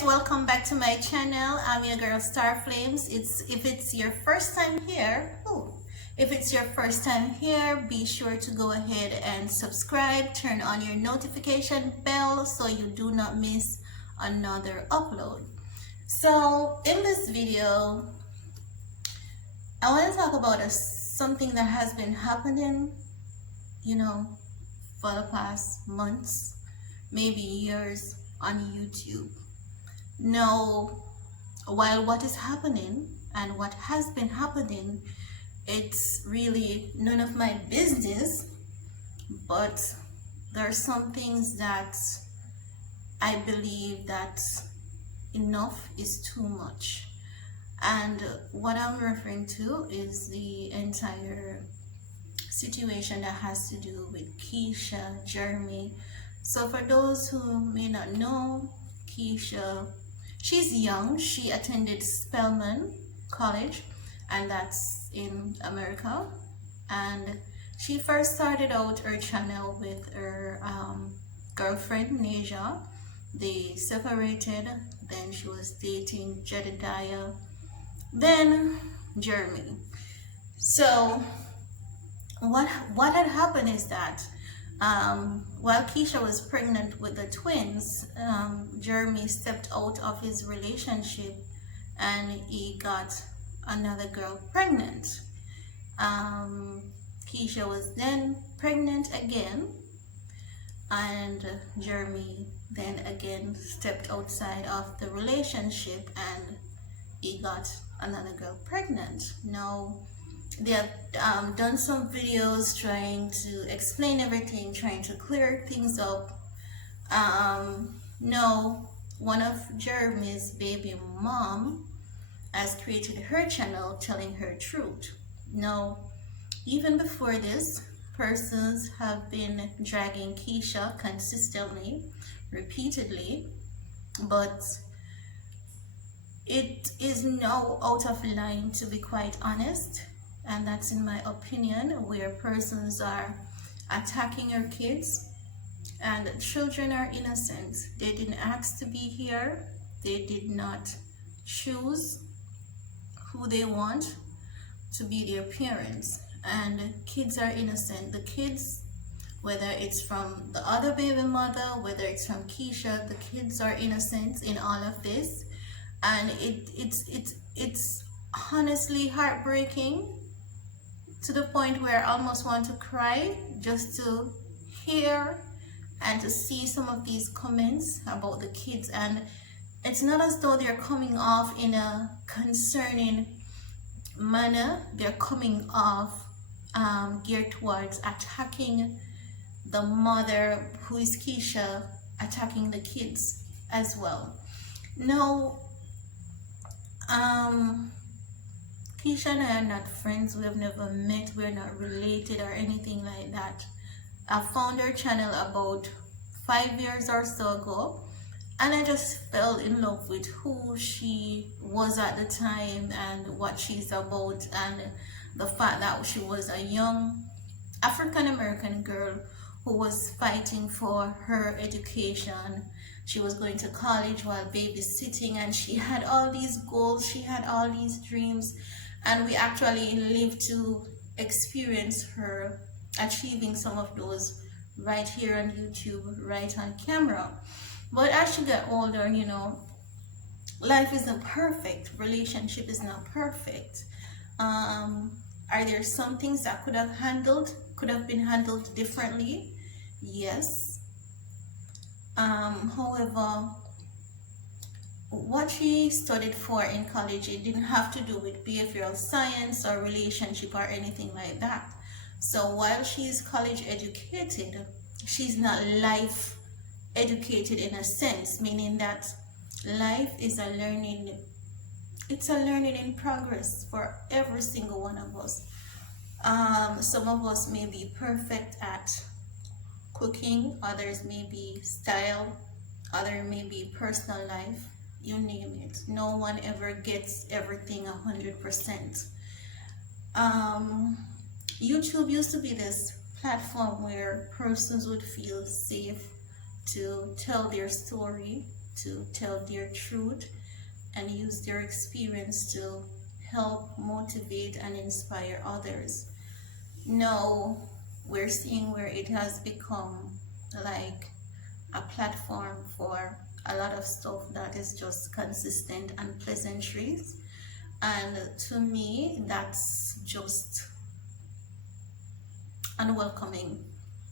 guys, welcome back to my channel. I'm your girl Star Flames. If it's your first time here, be sure to go ahead and subscribe, turn on your notification bell so you do not miss another upload. So in this video, I want to talk about something that has been happening, for the past months, maybe years on YouTube. Now, while what is happening and what has been happening, it's really none of my business, but there are some things that I believe that enough is too much. And what I'm referring to is the entire situation that has to do with Keesha, Jeremy. So for those who may not know, Keesha, she's young. She attended Spelman College, and that's in America. And she first started out her channel with her girlfriend, Nasia. They separated, then she was dating Jedediah, then Jeremy. So what had happened is that while Keesha was pregnant with the twins, Jeremy stepped out of his relationship and he got another girl pregnant. Keesha was then pregnant again, and Jeremy then again stepped outside of the relationship and he got another girl pregnant. Now, they have done some videos trying to explain everything, trying to clear things up. Now, one of Jeremy's baby mom has created her channel telling her truth. Now, even before this, persons have been dragging Keesha consistently, repeatedly, but it is now out of line, to be quite honest. And that's in my opinion, where persons are attacking our kids, and children are innocent. They didn't ask to be here. They did not choose who they want to be their parents, and kids are innocent. The kids, whether it's from the other baby mother, whether it's from Keesha, the kids are innocent in all of this. And it's honestly heartbreaking, to the point where I almost want to cry just to hear and to see some of these comments about the kids. And it's not as though they're coming off in a concerning manner. They're coming off geared towards attacking the mother, who is Keesha, attacking the kids as well. Now, Keesha and I are not friends. We have never met. We're not related or anything like that. I found her channel about 5 years or so ago, and I just fell in love with who she was at the time and what she's about, and the fact that she was a young African-American girl who was fighting for her education. She was going to college while babysitting, and she had all these goals, she had all these dreams, and we actually lived to experience her achieving some of those right here on YouTube, right on camera. But as she got older, life isn't perfect. Relationship is not perfect. Are there some things that could have been handled differently? Yes. However, what she studied for in college, it didn't have to do with behavioral science or relationship or anything like that. So while she's college educated, she's not life educated in a sense, meaning that life is a learning in progress for every single one of us. Some of us may be perfect at cooking, others may be style, other may be personal life, you name it. No one ever gets everything 100%. YouTube used to be this platform where persons would feel safe to tell their story, to tell their truth and use their experience to help motivate and inspire others. Now we're seeing where it has become like a platform for a lot of stuff that is just consistent and pleasantries, and to me that's just unwelcoming,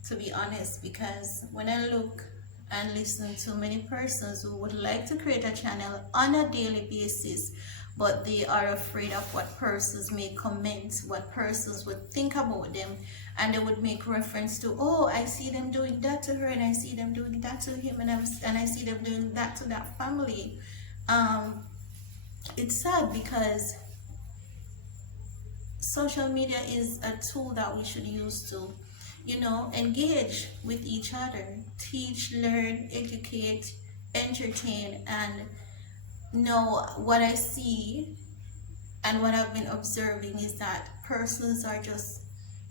to be honest, because when I look and listen to many persons who would like to create a channel on a daily basis, but they are afraid of what persons may comment, what persons would think about them, and they would make reference to, oh, I see them doing that to her, and I see them doing that to him, and I see them doing that to that family. It's sad because social media is a tool that we should use to, engage with each other, teach, learn, educate, entertain. And what I see and what I've been observing is that persons are just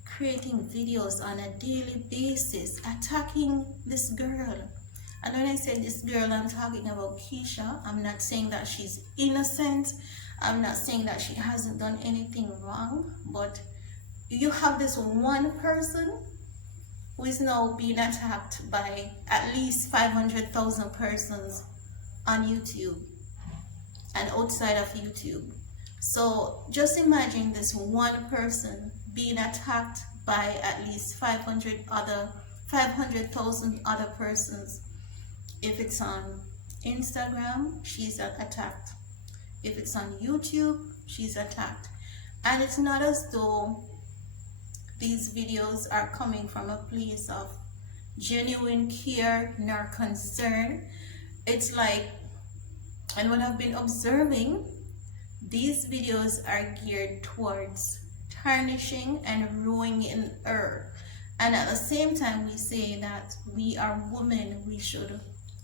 creating videos on a daily basis attacking this girl. And when I say this girl, I'm talking about Keesha. I'm not saying that she's innocent. I'm not saying that she hasn't done anything wrong, but you have this one person who is now being attacked by at least 500,000 persons on YouTube and outside of YouTube. So just imagine this one person being attacked by at least 500,000 other persons. If it's on Instagram, she's attacked. If it's on YouTube, she's attacked. And it's not as though these videos are coming from a place of genuine care nor concern. It's like, and what I've been observing, these videos are geared towards tarnishing and ruining her. And at the same time, we say that we are women, we should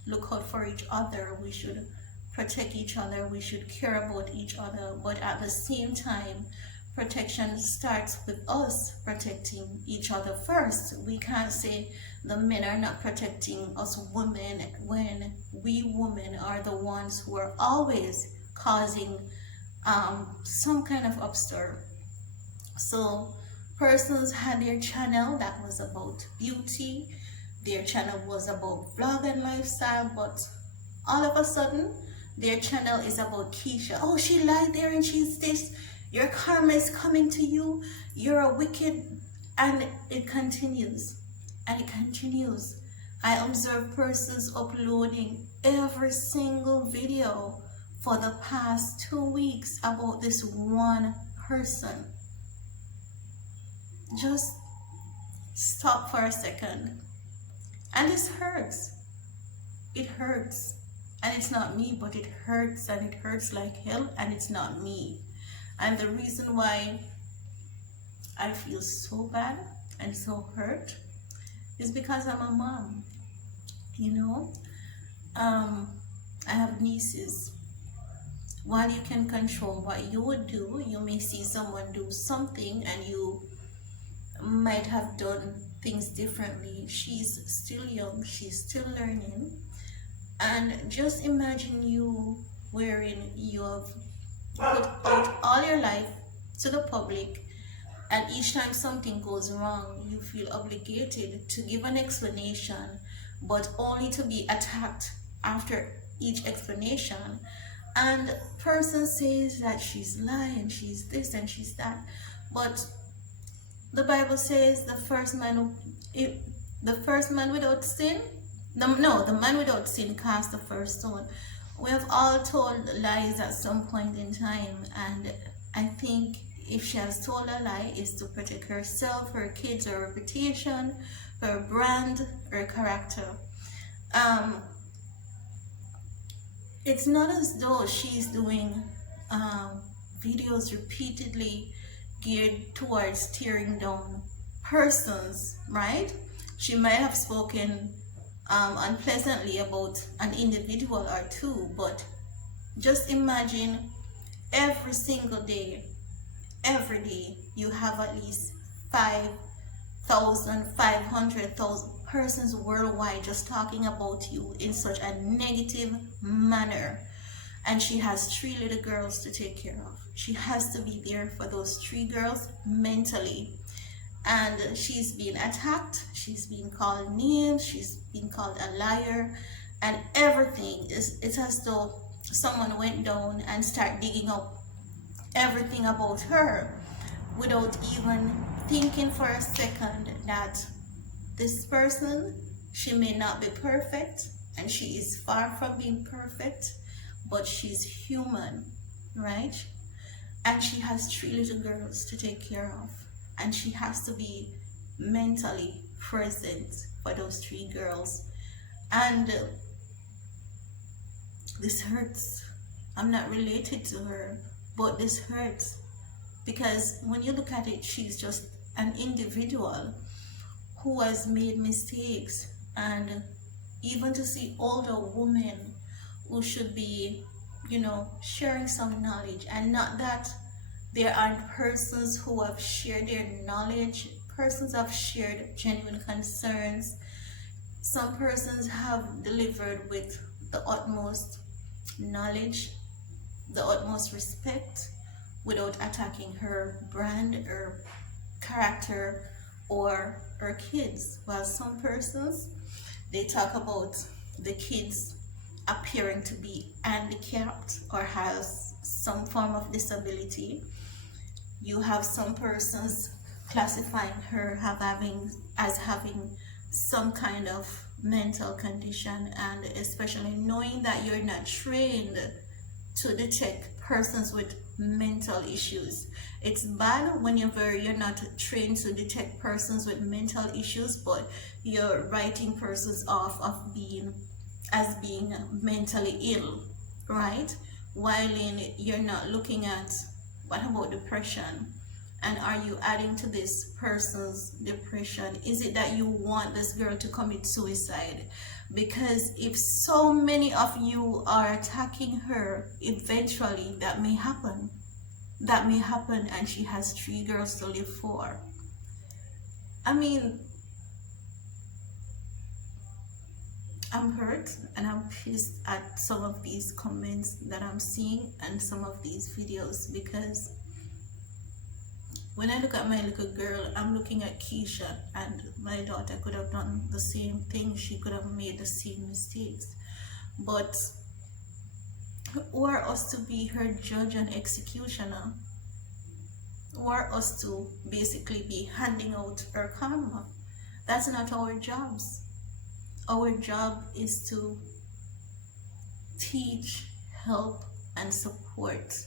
look out for each other, we should protect each other, we should care about each other. But at the same time, protection starts with us protecting each other first. We can't say the men are not protecting us women when we women are the ones who are always causing some kind of upstir. So persons had their channel that was about beauty, their channel was about vlog and lifestyle, but all of a sudden their channel is about Keesha. Oh, she lied there and she's this, your karma is coming to you, you're a wicked, and it continues and it continues. I observe persons uploading every single video for the past 2 weeks about this one person. Just stop for a second. And this hurts. It hurts. And it's not me, but it hurts, and it hurts like hell, and it's not me. And the reason why I feel so bad and so hurt is because I'm a mom. I have nieces. While you can control what you would do, you may see someone do something and you might have done things differently. She's still young, she's still learning. And just imagine you wherein you have put out all your life to the public, and each time something goes wrong, you feel obligated to give an explanation, but only to be attacked after each explanation. And person says that she's lying, she's this and she's that, but the Bible says the man without sin, the man without sin cast the first stone. We have all told lies at some point in time, and I think if she has told a lie, it's to protect herself, her kids, her reputation, her brand, her character. It's not as though she's doing videos repeatedly geared towards tearing down persons, right? She might have spoken unpleasantly about an individual or two, but just imagine every single day, you have at least 5,000, 500,000 persons worldwide just talking about you in such a negative manner. And she has 3 little girls to take care of. She has to be there for those 3 girls mentally. And she's being attacked, she's being called names, she's being called a liar, and everything is, it's as though someone went down and start digging up everything about her without even thinking for a second that this person, she may not be perfect, and she is far from being perfect, but she's human, right? And she has 3 little girls to take care of, and she has to be mentally present for those 3 girls. And this hurts. I'm not related to her, but this hurts, because when you look at it, she's just an individual who has made mistakes. And even to see older women who should be, you know, sharing some knowledge, and not that there aren't persons who have shared their knowledge, persons have shared genuine concerns, some persons have delivered with the utmost knowledge, the utmost respect, without attacking her brand or character or her kids. While some persons, they talk about the kids appearing to be handicapped or has some form of disability. You have some persons classifying her as having some kind of mental condition, and especially knowing that you're not trained to detect persons with mental issues. It's bad when you're not trained to detect persons with mental issues, but you're writing persons off of being mentally ill, right? While you're not looking at what about depression, and are you adding to this person's depression? Is it that you want this girl to commit suicide? Because if so many of you are attacking her, eventually that may happen. That may happen, and she has 3 girls to live for. I mean, I'm hurt and I'm pissed at some of these comments that I'm seeing and some of these videos, because when I look at my little girl, I'm looking at Keesha, and my daughter could have done the same thing. She could have made the same mistakes. But who are us to be her judge and executioner? Who are us to basically be handing out her karma? That's not our jobs. Our job is to teach, help, and support.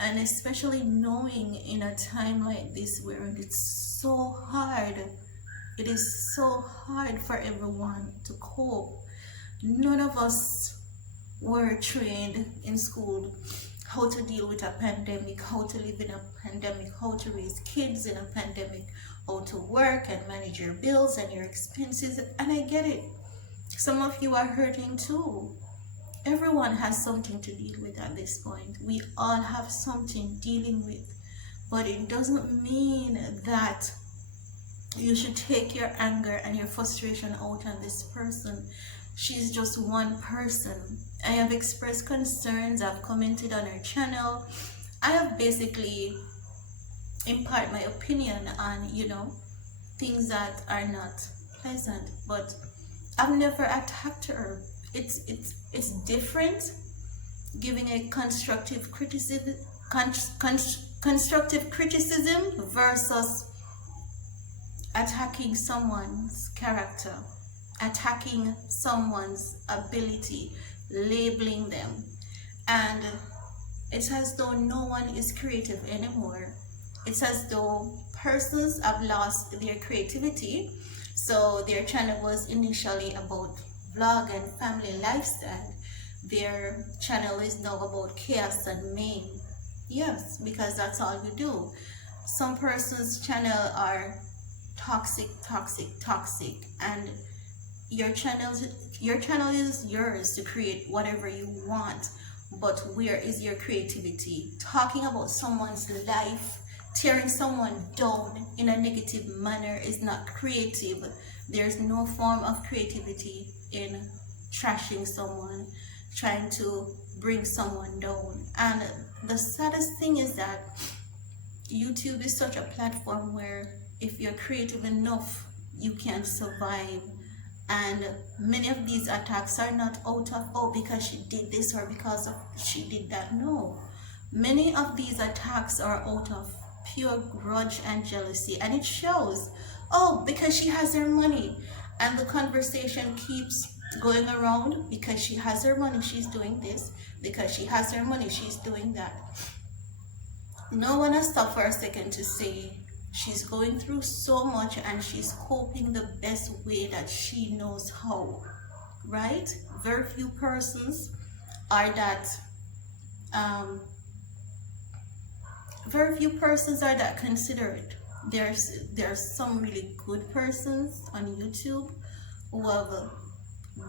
And especially knowing in a time like this where it's so hard, it is so hard for everyone to cope. None of us were trained in school how to deal with a pandemic, how to live in a pandemic, how to raise kids in a pandemic, how to work and manage your bills and your expenses. And I get it. Some of you are hurting too. Everyone has something to deal with at this point. We all have something dealing with, but it doesn't mean that you should take your anger and your frustration out on this person. She's just one person. I have expressed concerns, I've commented on her channel. I have basically imparted my opinion on, you know, things that are not pleasant, but I've never attacked her. It's different giving a constructive criticism versus attacking someone's character, attacking someone's ability, labeling them. And it's as though no one is creative anymore. It's as though persons have lost their creativity. So their channel was initially about vlog and family lifestyle. Their channel is now about chaos and mayhem. Yes, because that's all we do. Some person's channel are toxic, and your channel is yours to create whatever you want. But where is your creativity? Talking about someone's life, tearing someone down in a negative manner is not creative, There's no form of creativity in trashing someone, trying to bring someone down. And the saddest thing is that YouTube is such a platform where if you're creative enough, you can survive. And many of these attacks are not out of, oh, because she did this or because of she did that. No. Many of these attacks are out of pure grudge and jealousy. And it shows, oh, because she has her money. And the conversation keeps going around, because she has her money, she's doing this. Because she has her money, she's doing that. No one has stopped for a second to say she's going through so much and she's coping the best way that she knows how, right? Very few persons are that considerate. There's some really good persons on YouTube who have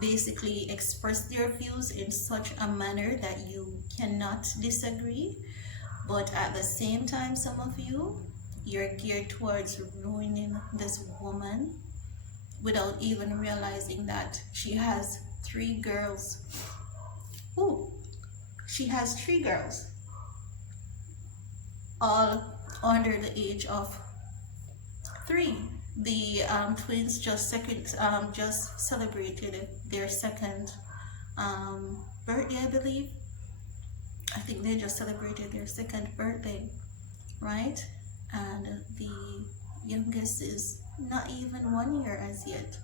basically expressed their views in such a manner that you cannot disagree. But at the same time, some of you're geared towards ruining this woman without even realizing that she has 3 girls. Ooh, she has 3 girls, all under the age of 3. The twins just celebrated their second birthday, I believe. I think they just celebrated their second birthday, right? And the youngest is not even 1 year as yet.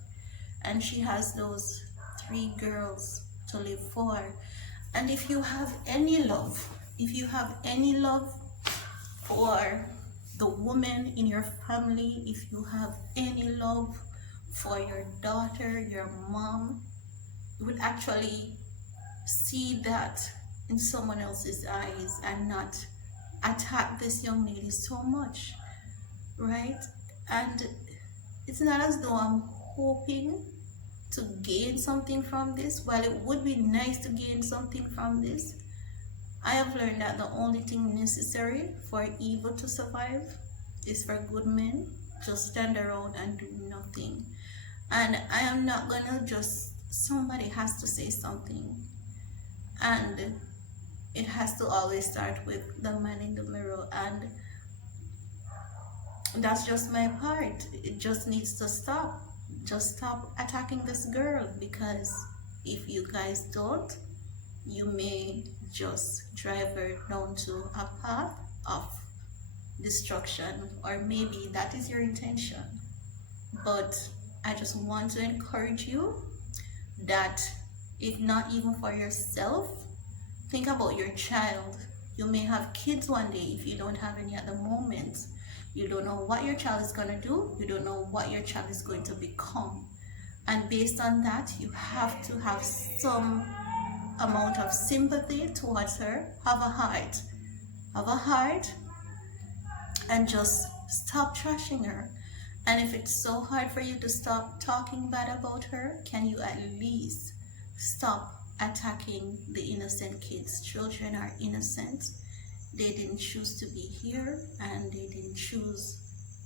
And she has those 3 girls to live for. And if you have any love, for the woman in your family, if you have any love for your daughter, your mom, you would actually see that in someone else's eyes and not attack this young lady so much, right? And it's not as though I'm hoping to gain something from this. While it would be nice to gain something from this, I have learned that the only thing necessary for evil to survive is for good men to stand around and do nothing. And I am not gonna somebody has to say something, and it has to always start with the man in the mirror, and that's just my part. It just needs to stop. Just stop attacking this girl, because if you guys don't, you may just drive her down to a path of destruction, or maybe that is your intention. But I just want to encourage you that if not even for yourself, think about your child. You may have kids one day. If you don't have any at the moment, you don't know what your child is going to do. You don't know what your child is going to become. And based on that, you have to have some amount of sympathy towards her. Have a heart, and just stop trashing her. And if it's so hard for you to stop talking bad about her, can you at least stop attacking the innocent kids? Children are innocent. They didn't choose to be here, and they didn't choose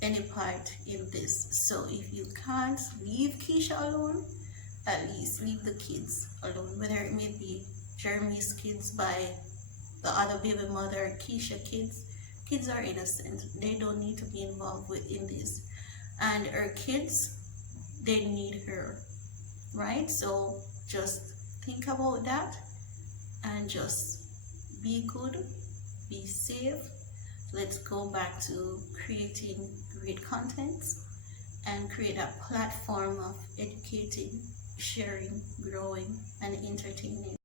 any part in this. So if you can't leave Keesha alone, at least leave the kids alone, whether it may be Jeremy's kids by the other baby mother, Keesha kids. Kids are innocent. They don't need to be involved in this. And her kids, they need her, right? So just think about that and just be good, be safe. Let's go back to creating great content and create a platform of educating, sharing, growing, and entertaining.